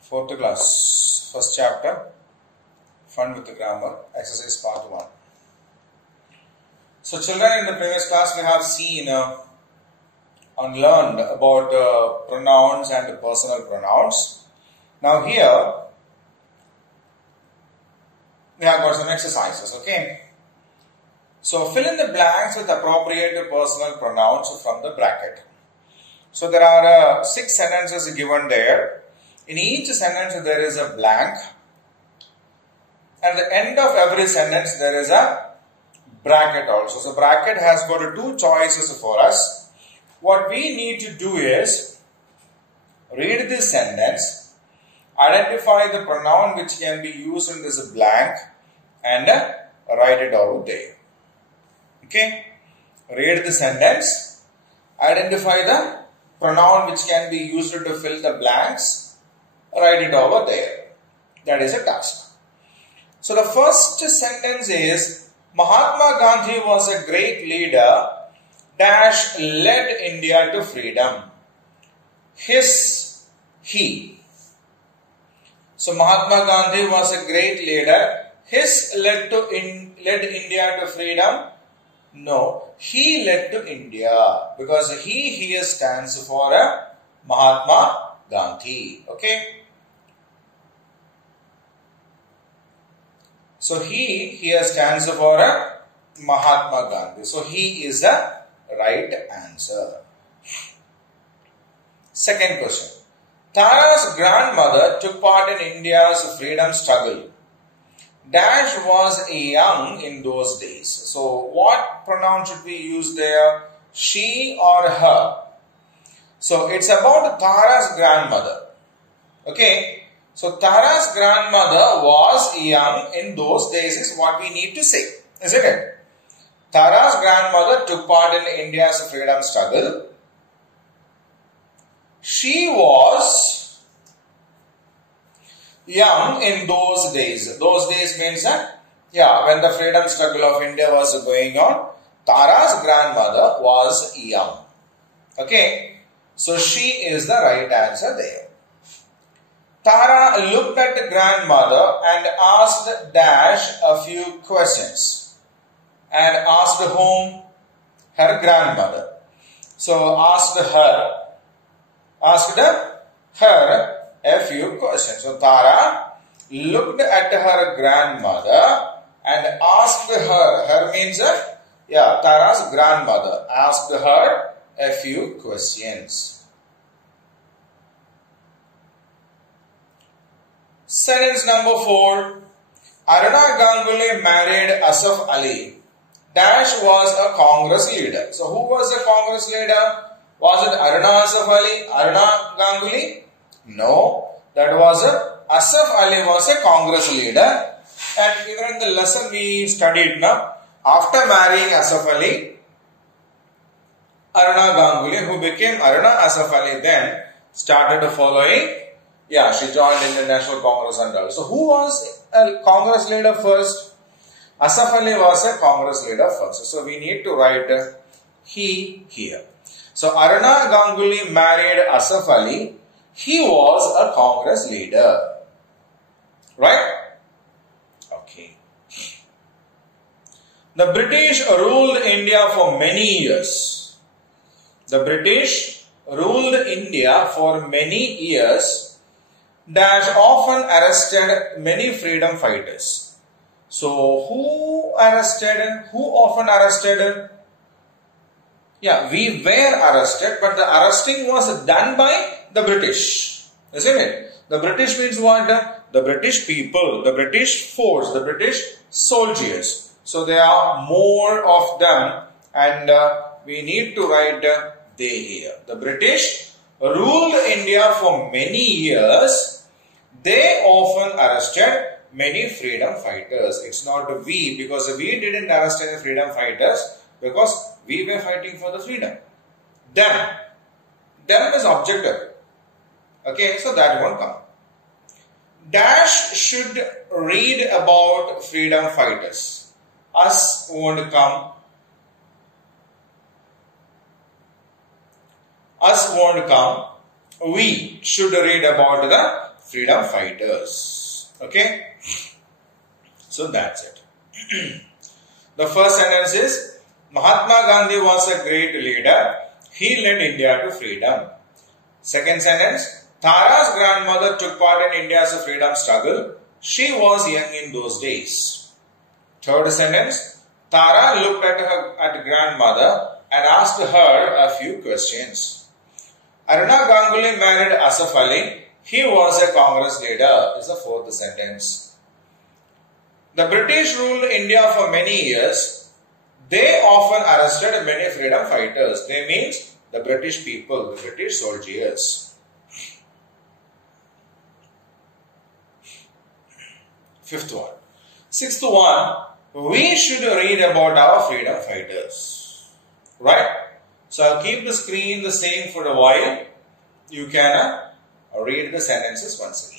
Fourth class, first chapter, Fun with the Grammar, exercise part 1. So children, in the previous class we have seen and learned about pronouns and personal pronouns. Now here we have got some exercises, okay? So fill in the blanks with appropriate personal pronouns from the bracket. So there are 6 sentences given there. In each sentence there is a blank. At the end of every sentence there is a bracket also. So bracket has got 2 choices for us. What we need to do is read this sentence, identify the pronoun which can be used in this blank and write it over there. Okay? Read the sentence, identify the pronoun which can be used to fill the blanks, write it over there. That is a task. So the first sentence is, Mahatma Gandhi was a great leader dash led India to freedom. He. So Mahatma Gandhi was a great leader. His led India to freedom. No, he led to India, because he here stands for Mahatma Gandhi. Okay. So he here stands for Mahatma Gandhi. So he is the right answer. Second question. Tara's grandmother took part in India's freedom struggle. Dash was young in those days. So what pronoun should we use there? She or her? So it's about Tara's grandmother. Okay. So Tara's grandmother was young in those days is what we need to say, isn't it? Tara's grandmother took part in India's freedom struggle. She was young in those days. Those days means when the freedom struggle of India was going on, Tara's grandmother was young. Okay, so she is the right answer there. Tara looked at the grandmother and asked Dash a few questions. And asked whom? Her grandmother. So asked her a few questions. So Tara looked at her grandmother and asked her. Her means Tara's grandmother asked her a few questions. Sentence number 4. Aruna Ganguly married Asaf Ali. Dash was a Congress leader. So who was the Congress leader? Was it Aruna Asaf Ali? Aruna Ganguly? No. That was Asaf Ali was a Congress leader. And even in the lesson we studied now, after marrying Asaf Ali, Aruna Ganguly, who became Aruna Asaf Ali, then started following. She joined in the National Congress and all. So who was a Congress leader first? Asaf Ali was a Congress leader first. So we need to write he here. So Aruna Ganguly married Asaf Ali. He was a Congress leader. Right? Okay. The British ruled India for many years. The British ruled India for many years. Dash often arrested many freedom fighters. So who arrested? Who often arrested? We were arrested, but the arresting was done by the British. Isn't it? The British means what? The British people, the British force, the British soldiers. So there are more of them, and we need to write they here. The British ruled India for many years. They often arrested many freedom fighters. It's not we, because we didn't arrest any freedom fighters, because we were fighting for the freedom. Them is objective. Okay, so that won't come. Dash should read about freedom fighters. Us won't come. Us won't come. We should read about the freedom fighters. Okay. So that's it. The first sentence is Mahatma Gandhi was a great leader. He led India to freedom. Second sentence, Tara's grandmother took part in India's freedom struggle. She was young in those days. Third sentence, Tara looked at her grandmother and asked her a few questions. Aruna Ganguly married Asaf Ali. He was a Congress leader is the fourth sentence. The British ruled India for many years. They often arrested many freedom fighters. They means the British people, the British soldiers. Fifth one. Sixth one, we should read about our freedom fighters. Right? So I'll keep the screen the same for a while. You can read the sentences once again.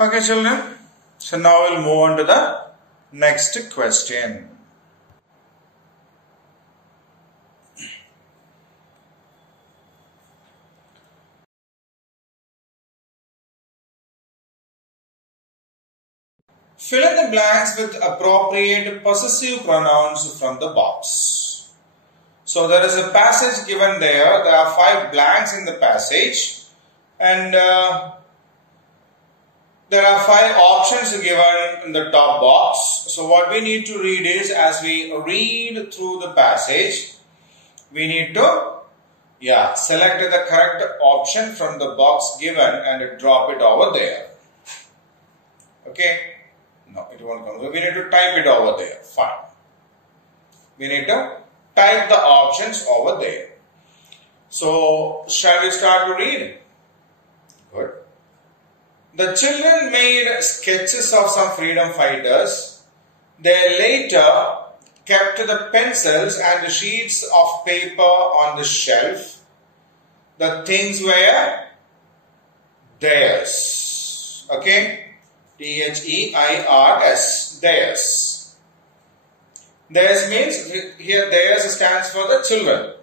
Okay, children. So now we'll move on to the next question. Fill in the blanks with appropriate possessive pronouns from the box. So there is a passage given there. There are 5 blanks in the passage, and there are 5 options given in the top box. So what we need to read is, as we read through the passage, we need to select the correct option from the box given and drop it over there. Okay. No, it won't come. We need to type it over there. Fine. We need to type the options over there. So, shall we start to read? Good. The children made sketches of some freedom fighters. They later kept the pencils and the sheets of paper on the shelf. The things were theirs. Okay? Theirs. Theirs. Theirs means, here theirs stands for the children.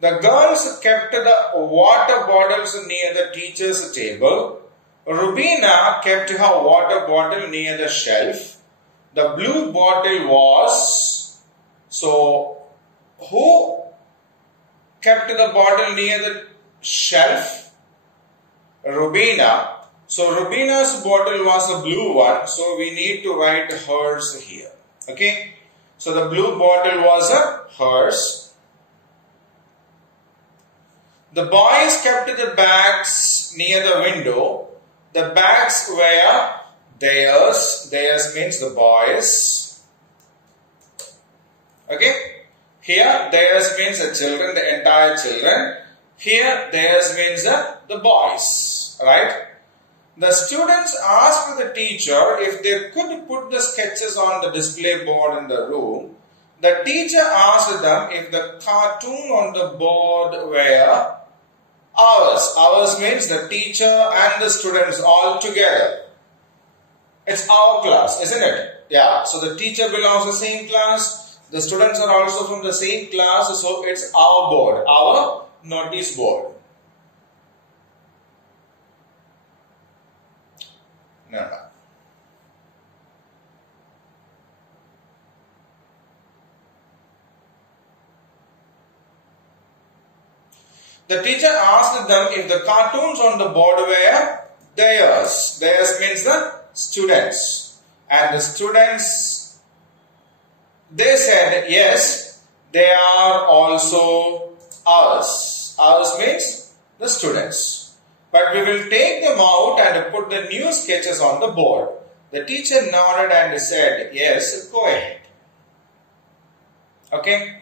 The girls kept the water bottles near the teacher's table. Rubina kept her water bottle near the shelf. The blue bottle was, so who kept the bottle near the shelf? Rubina. So Rubina's bottle was a blue one, so we need to write hers here. Okay. So the blue bottle was hers. The boys kept the bags near the window. The bags were theirs. Theirs means the boys. Okay. Here theirs means the children, the entire children. Here theirs means the boys. Right. The students asked the teacher if they could put the sketches on the display board in the room. The teacher asked them if the cartoon on the board were ours. Ours means the teacher and the students all together. It's our class, isn't it? Yeah. So the teacher belongs to the same class. The students are also from the same class, so it's our board, our notice board. No. The teacher asked them if the cartoons on the board were theirs. Theirs means the students. And the students, they said, yes, they are also ours. Ours means the students. But we will take them out and put the new sketches on the board. The teacher nodded and said, yes, go ahead. Okay.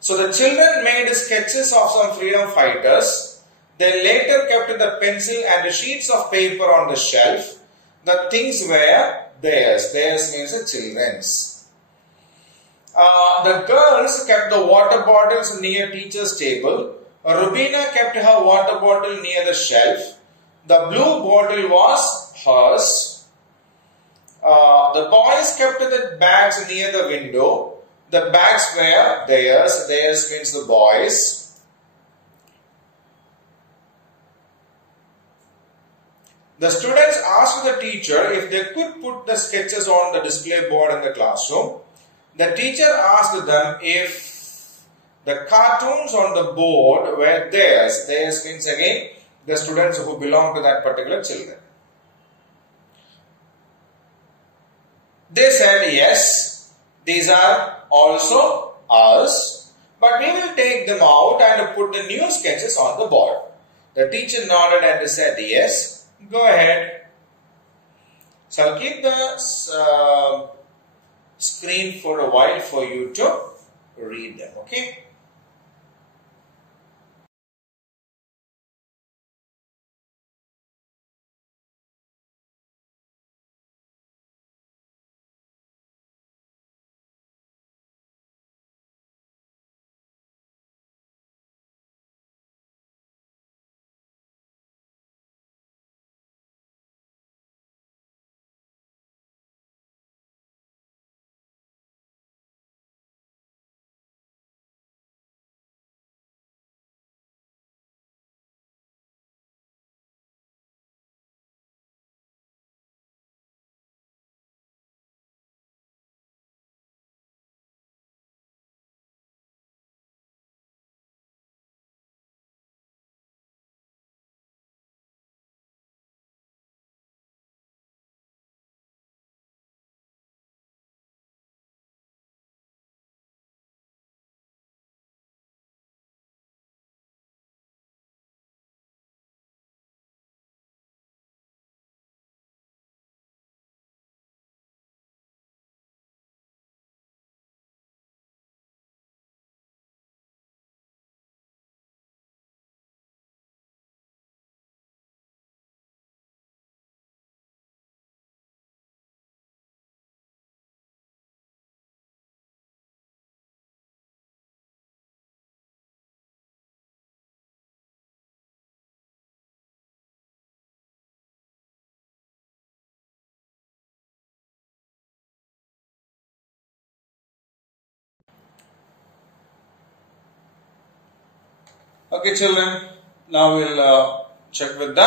So the children made sketches of some freedom fighters. They later kept the pencil and the sheets of paper on the shelf. The things were theirs. Theirs means the children's. The girls kept the water bottles near teacher's table. Rubina kept her water bottle near the shelf. The blue bottle was hers. The boys kept the bags near the window. The bags were theirs. Theirs means the boys. The students asked the teacher if they could put the sketches on the display board in the classroom. The teacher asked them if the cartoons on the board were theirs. Theirs means again the students who belong to that particular children. They said yes, these are also ours, but we will take them out and put the new sketches on the board. The teacher nodded and said yes, go ahead. So I'll keep the screen for a while for you to read them, okay? Okay children, now we'll check with that.